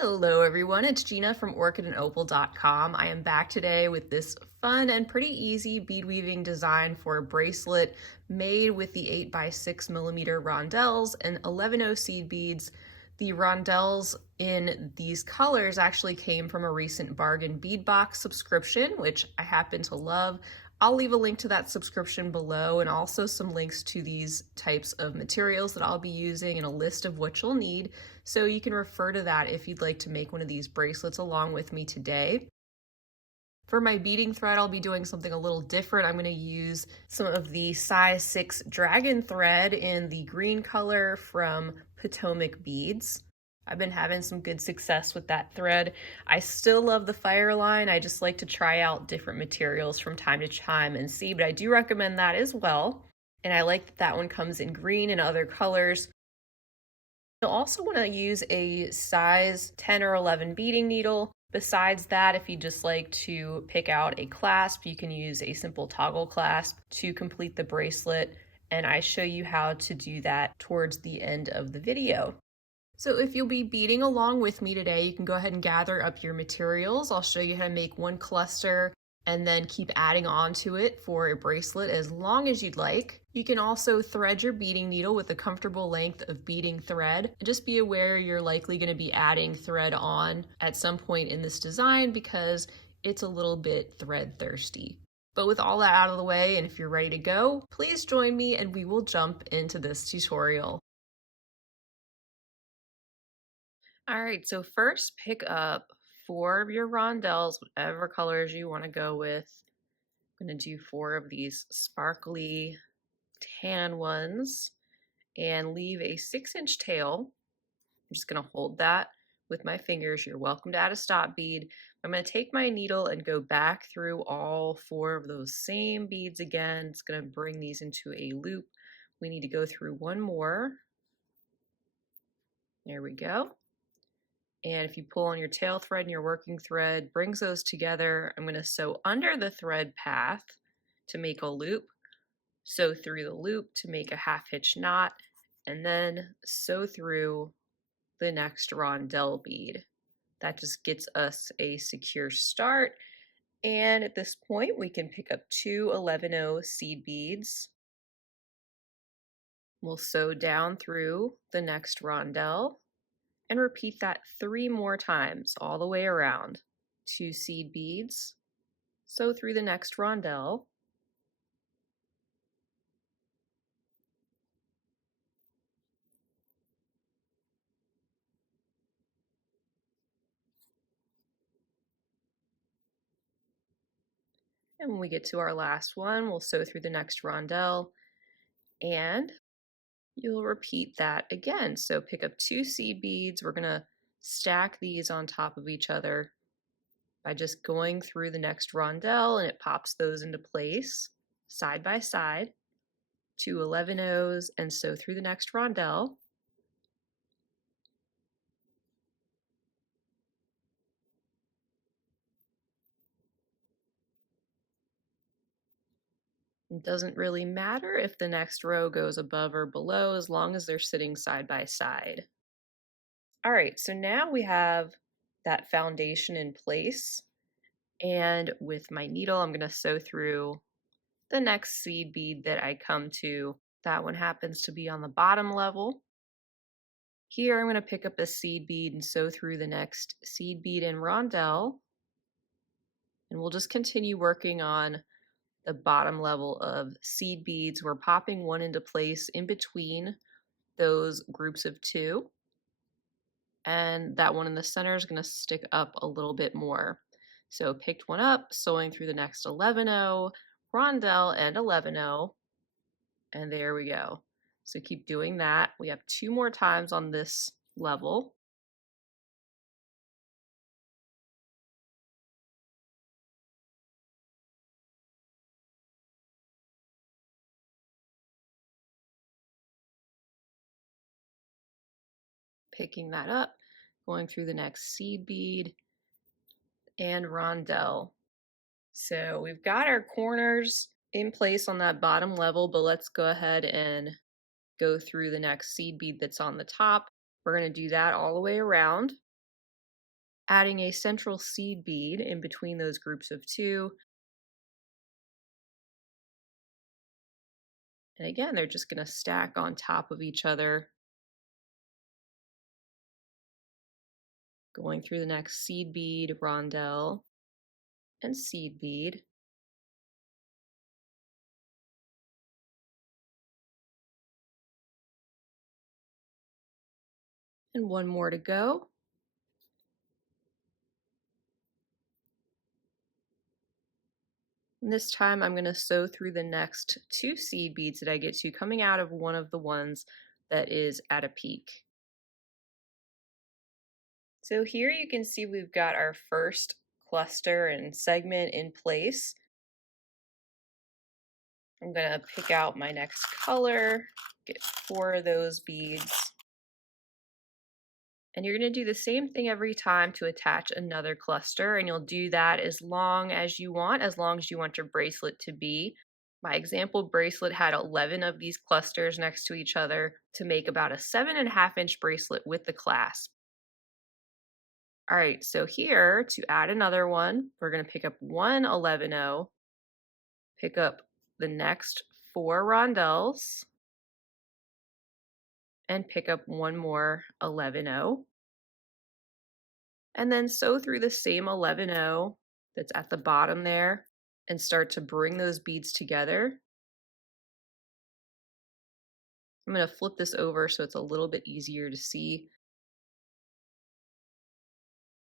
Hello everyone, it's Gina from Orchid and Opal.com. I am back today with this fun and pretty easy bead weaving design for a bracelet made with the 8x6mm rondelles and 11/0 seed beads. The rondelles in these colors actually came from a recent bargain bead box subscription, which I happen to love. I'll leave a link to that subscription below and also some links to these types of materials that I'll be using and a list of what you'll need. So you can refer to that if you'd like to make one of these bracelets along with me today. For my beading thread, I'll be doing something a little different. I'm going to use some of the size 6 dragon thread in the green color from Potomac Beads. I've been having some good success with that thread. I still love the fire line. I just like to try out different materials from time to time and see, but I do recommend that as well. And I like that that one comes in green and other colors. You'll also want to use a size 10 or 11 beading needle. Besides that, if you just like to pick out a clasp, you can use a simple toggle clasp to complete the bracelet, and I show you how to do that towards the end of the video. So if you'll be beading along with me today, you can go ahead and gather up your materials. I'll show you how to make one cluster and then keep adding on to it for a bracelet as long as you'd like. You can also thread your beading needle with a comfortable length of beading thread. Just be aware you're likely going to be adding thread on at some point in this design because it's a little bit thread thirsty. But with all that out of the way, and if you're ready to go, please join me and we will jump into this tutorial. All right, so first pick up 4 of your rondelles, whatever colors you want to go with. I'm going to do 4 of these sparkly tan ones and leave a 6-inch tail. I'm just going to hold that with my fingers. You're welcome to add a stop bead. I'm going to take my needle and go back through all 4 of those same beads again. It's going to bring these into a loop. We need to go through one more. There we go. And if you pull on your tail thread and your working thread, brings those together. I'm going to sew under the thread path to make a loop, sew through the loop to make a half-hitch knot, and then sew through the next rondelle bead. That just gets us a secure start. And at this point, we can pick up 2 11/0 seed beads. We'll sew down through the next rondelle and repeat that 3 more times all the way around. 2 seed beads, sew through the next rondelle, and when we get to our last one, we'll sew through the next rondelle, and you'll repeat that again. So pick up 2 seed beads. We're going to stack these on top of each other by just going through the next rondelle, and it pops those into place side by side. 2 11/0s and sew through the next rondelle. It doesn't really matter if the next row goes above or below as long as they're sitting side by side. All right, so now we have that foundation in place, and with my needle I'm going to sew through the next seed bead that I come to. That one happens to be on the bottom level. Here I'm going to pick up a seed bead and sew through the next seed bead and rondelle, and we'll just continue working on the bottom level of seed beads. We're popping one into place in between those groups of 2, and that one in the center is going to stick up a little bit more. So picked one up, sewing through the next 11/0, rondelle and 11/0, and there we go. So keep doing that. We have 2 more times on this level. Picking that up, going through the next seed bead and rondelle. So we've got our corners in place on that bottom level, but let's go ahead and go through the next seed bead that's on the top. We're going to do that all the way around. adding a central seed bead in between those groups of two. And again, they're just going to stack on top of each other, going through the next seed bead, rondelle, and seed bead. And one more to go. And this time I'm going to sew through the next two seed beads that I get to, coming out of one of the ones that is at a peak. So here you can see we've got our first cluster and segment in place. I'm going to pick out my next color, get 4 of those beads. And you're going to do the same thing every time to attach another cluster, and you'll do that as long as you want your bracelet to be. My example bracelet had 11 of these clusters next to each other to make about a 7.5-inch bracelet with the clasp. All right, so here to add another one, we're going to pick up one 11-0, pick up the next 4 rondelles, and pick up one more 11-0. And then sew through the same 11-0 that's at the bottom there and start to bring those beads together. I'm going to flip this over so it's a little bit easier to see.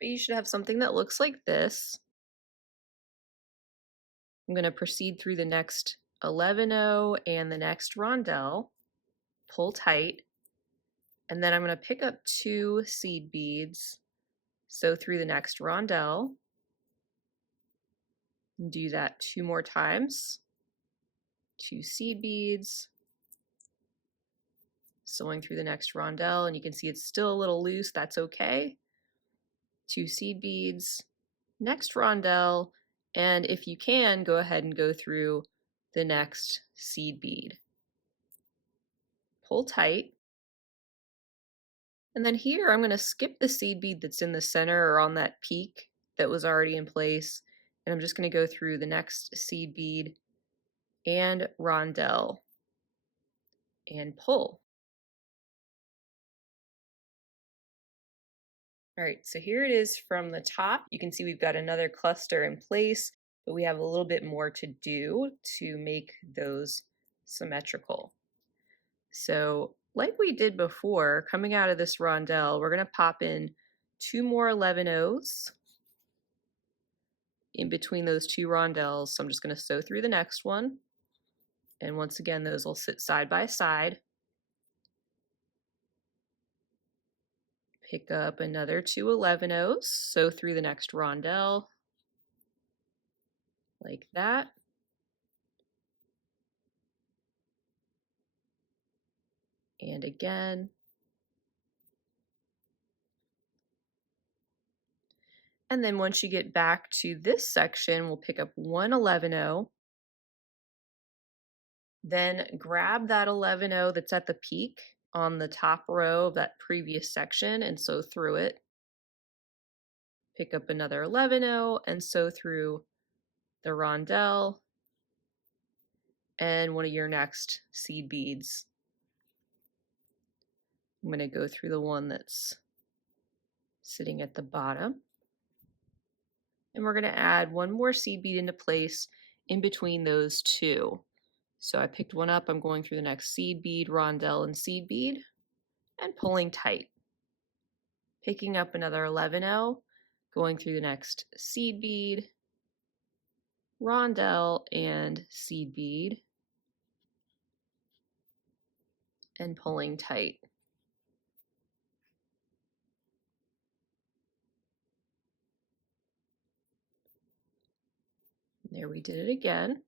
But you should have something that looks like this. I'm going to proceed through the next 11-0 and the next rondelle, pull tight, and then I'm going to pick up 2 seed beads, sew through the next rondelle, and do that 2 more times, 2 seed beads, sewing through the next rondelle, and you can see it's still a little loose, that's okay. 2 seed beads, next rondelle, and if you can, go ahead and go through the next seed bead. Pull tight. And then here I'm going to skip the seed bead that's in the center or on that peak that was already in place, and I'm just going to go through the next seed bead and rondelle and pull. All right, so here it is from the top. You can see we've got another cluster in place, but we have a little bit more to do to make those symmetrical. So like we did before, coming out of this rondelle, we're going to pop in 2 more 11-0s in between those 2 rondelles. So I'm just going to sew through the next one. And once again, those will sit side by side. Pick up another 2 11-0s, sew through the next rondelle, like that. And again. And then once you get back to this section, we'll pick up one 11-0, then grab that 11-0 that's at the peak on the top row of that previous section and sew through it. Pick up another 11-0 and sew through the rondelle and one of your next seed beads. I'm going to go through the one that's sitting at the bottom. And we're going to add one more seed bead into place in between those 2. So I picked one up, I'm going through the next seed bead, rondelle, and seed bead, and pulling tight. Picking up another 11-0, going through the next seed bead, rondelle, and seed bead, and pulling tight. There, we did it again.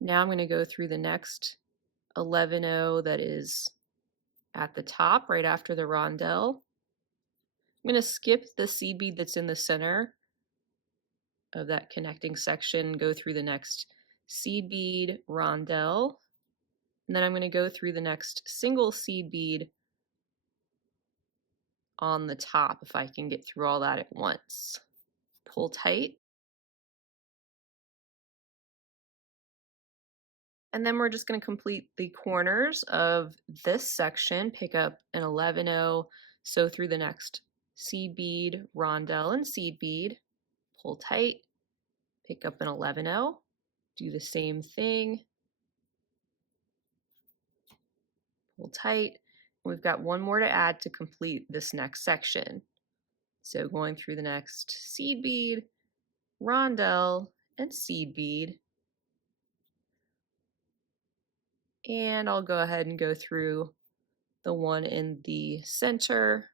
Now I'm going to go through the next 11-0 that is at the top right after the rondelle. I'm going to skip the seed bead that's in the center of that connecting section, go through the next seed bead, rondelle, and then I'm going to go through the next single seed bead, on the top if I can get through all that at once. Pull tight. And then we're just going to complete the corners of this section, pick up an 11-0, sew through the next seed bead, rondelle, and seed bead, pull tight, pick up an 11-0, do the same thing, pull tight. We've got one more to add to complete this next section. So going through the next seed bead, rondelle, and seed bead. And I'll go ahead and go through the one in the center.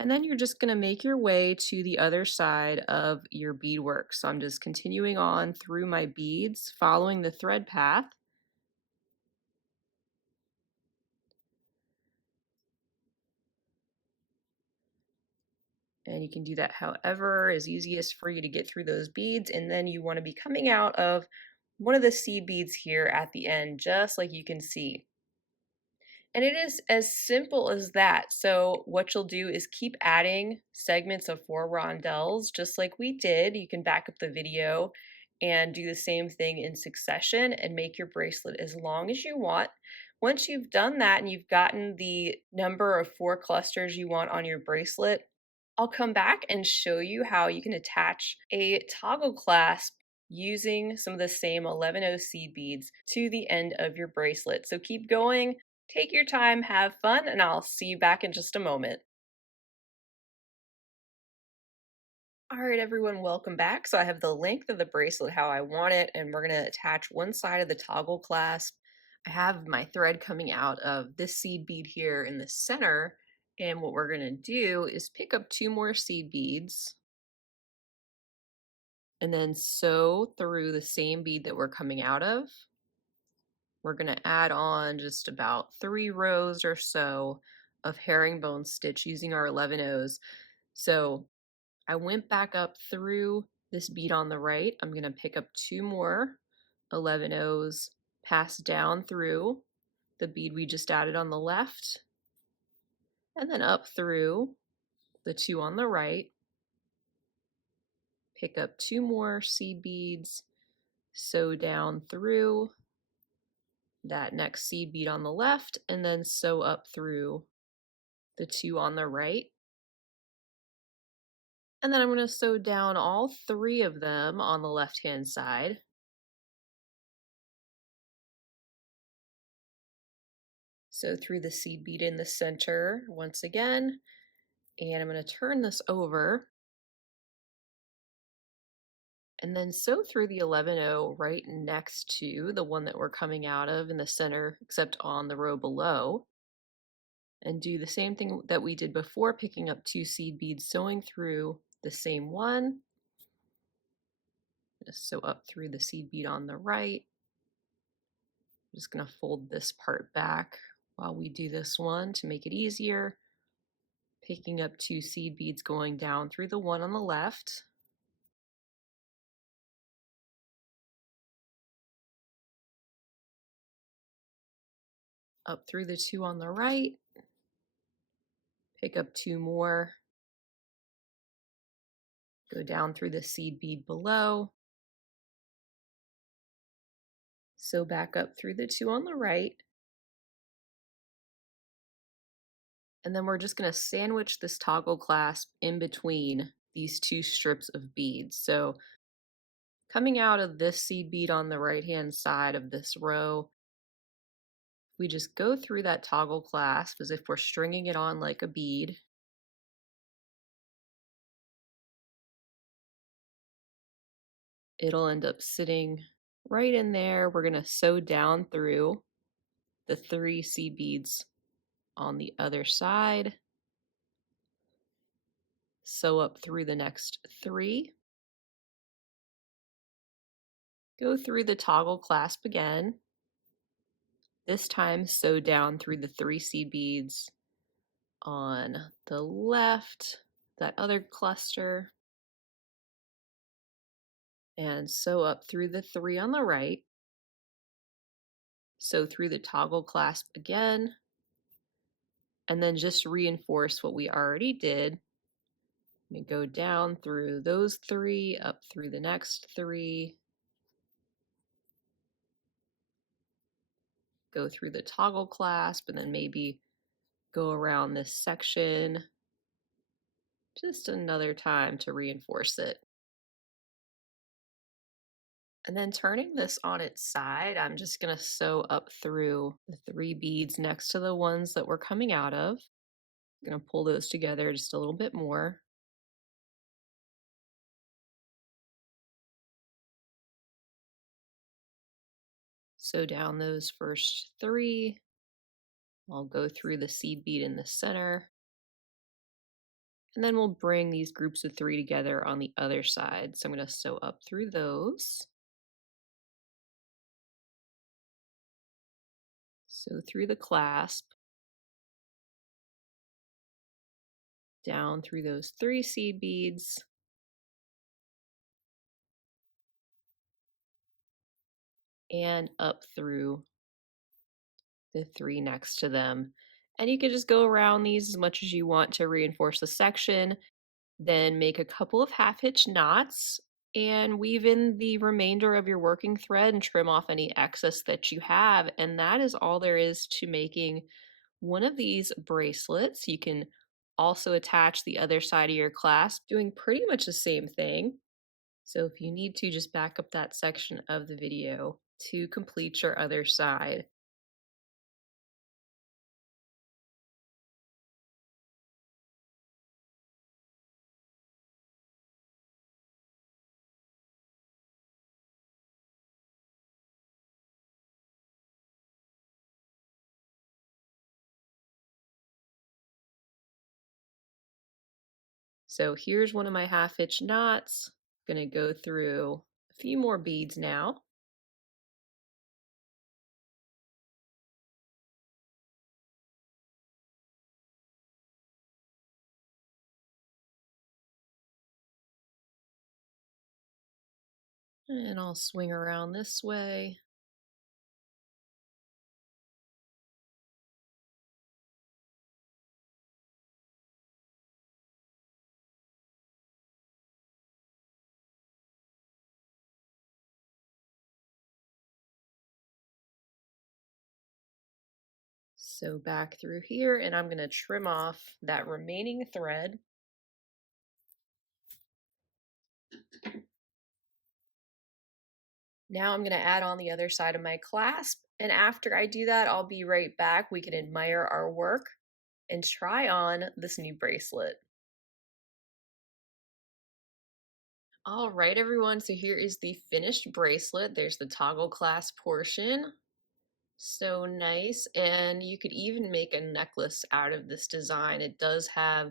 And then you're just going to make your way to the other side of your beadwork. So I'm just continuing on through my beads, following the thread path. And you can do that however is easiest for you to get through those beads. And then you want to be coming out of one of the seed beads here at the end, just like you can see. And it is as simple as that. So what you'll do is keep adding segments of 4 rondelles, just like we did. You can back up the video and do the same thing in succession and make your bracelet as long as you want. Once you've done that and you've gotten the number of 4 clusters you want on your bracelet, I'll come back and show you how you can attach a toggle clasp using some of the same 11-0 seed beads to the end of your bracelet. So keep going. Take your time, have fun, and I'll see you back in just a moment. All right, everyone, welcome back. So I have the length of the bracelet how I want it, and we're going to attach one side of the toggle clasp. I have my thread coming out of this seed bead here in the center, and what we're going to do is pick up 2 more seed beads and then sew through the same bead that we're coming out of. We're going to add on just about 3 rows or so of herringbone stitch using our 11-0s. So I went back up through this bead on the right. I'm going to pick up 2 more 11-0s, pass down through the bead we just added on the left, and then up through the 2 on the right. Pick up 2 more seed beads, sew down through that next seed bead on the left, and then sew up through the 2 on the right. And then I'm going to sew down all 3 of them on the left hand side. Sew through the seed bead in the center once again, and I'm going to turn this over and then sew through the 11-0 right next to the one that we're coming out of in the center, except on the row below. And do the same thing that we did before, picking up 2 seed beads, sewing through the same one. Just sew up through the seed bead on the right. I'm just going to fold this part back while we do this one to make it easier. Picking up 2 seed beads, going down through the one on the left. Up through the 2 on the right. Pick up 2 more. Go down through the seed bead below. Sew back up through the 2 on the right. And then we're just going to sandwich this toggle clasp in between these 2 strips of beads. So coming out of this seed bead on the right hand side of this row, we just go through that toggle clasp as if we're stringing it on like a bead. It'll end up sitting right in there. We're going to sew down through the 3 seed beads on the other side. Sew up through the next 3. Go through the toggle clasp again. This time sew down through the 3 seed beads on the left, that other cluster, and sew up through the 3 on the right. Sew through the toggle clasp again, and then just reinforce what we already did. I'm going to go down through those 3, up through the next 3, go through the toggle clasp, and then maybe go around this section just another time to reinforce it. And then turning this on its side, I'm just going to sew up through the 3 beads next to the ones that we're coming out of. I'm going to pull those together just a little bit more. Sew down those first 3. I'll go through the seed bead in the center. And then we'll bring these groups of 3 together on the other side. So I'm going to sew up through those. Sew through the clasp. Down through those 3 seed beads. And up through the 3 next to them. And you can just go around these as much as you want to reinforce the section. Then make a couple of half-hitch knots and weave in the remainder of your working thread and trim off any excess that you have. And that is all there is to making one of these bracelets. You can also attach the other side of your clasp, doing pretty much the same thing. So if you need to, just back up that section of the video to complete your other side. So here's one of my half-hitch knots. I'm going to go through a few more beads now. And I'll swing around this way. So back through here, and I'm going to trim off that remaining thread. Now I'm going to add on the other side of my clasp, and after I do that, I'll be right back. We can admire our work and try on this new bracelet. All right, everyone, so here is the finished bracelet. There's the toggle clasp portion. So nice, and you could even make a necklace out of this design. It does have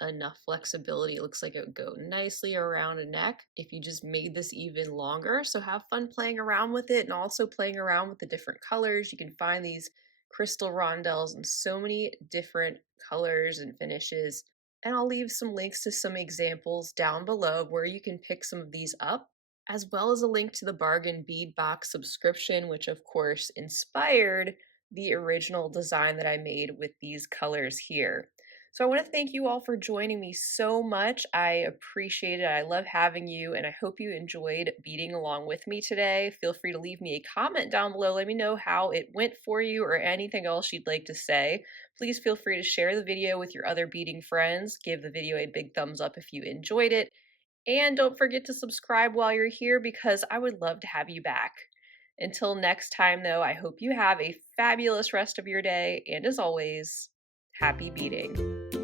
enough flexibility. It looks like it would go nicely around a neck if you just made this even longer. So have fun playing around with it and also playing around with the different colors. You can find these crystal rondelles in so many different colors and finishes. And I'll leave some links to some examples down below where you can pick some of these up, as well as a link to the bargain bead box subscription, which of course inspired the original design that I made with these colors here. So I want to thank you all for joining me so much. I appreciate it. I love having you, and I hope you enjoyed beading along with me today. Feel free to leave me a comment down below. Let me know how it went for you or anything else you'd like to say. Please feel free to share the video with your other beading friends. Give the video a big thumbs up if you enjoyed it. And don't forget to subscribe while you're here because I would love to have you back. Until next time, though, I hope you have a fabulous rest of your day. And as always, happy beading.